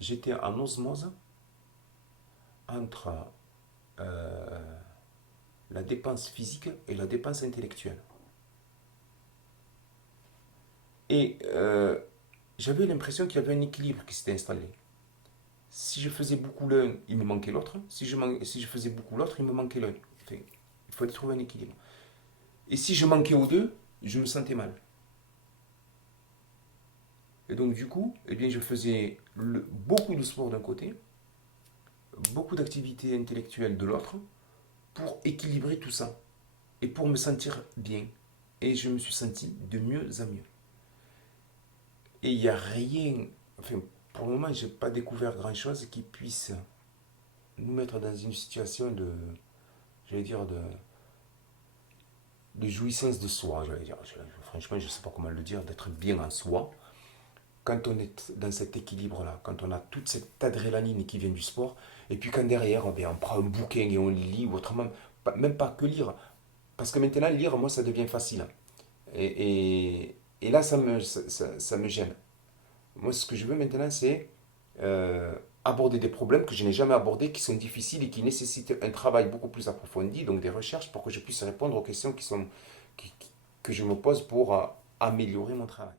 j'étais en osmose entre la dépense physique et la dépense intellectuelle. Et j'avais l'impression qu'il y avait un équilibre qui s'était installé. Si je faisais beaucoup l'un, il me manquait l'autre. Si je faisais beaucoup l'autre, il me manquait l'un. Enfin, il fallait trouver un équilibre. Et si je manquais aux deux, je me sentais mal. Et donc du coup, eh bien, je faisais beaucoup de sport d'un côté, beaucoup d'activités intellectuelles de l'autre, pour équilibrer tout ça. Et pour me sentir bien. Et je me suis senti de mieux en mieux. Et il n'y a rien, enfin, pour le moment, je n'ai pas découvert grand-chose qui puisse nous mettre dans une situation de, j'allais dire, de jouissance de soi, j'allais dire. Franchement, je ne sais pas comment le dire, d'être bien en soi. Quand on est dans cet équilibre-là, quand on a toute cette adrénaline qui vient du sport, et puis quand derrière, on prend un bouquin et on lit, ou autrement, même pas que lire, parce que maintenant, lire, moi, ça devient facile. Et là, ça me gêne. Moi, ce que je veux maintenant, c'est aborder des problèmes que je n'ai jamais abordés, qui sont difficiles et qui nécessitent un travail beaucoup plus approfondi, donc des recherches pour que je puisse répondre aux questions que je me pose pour améliorer mon travail.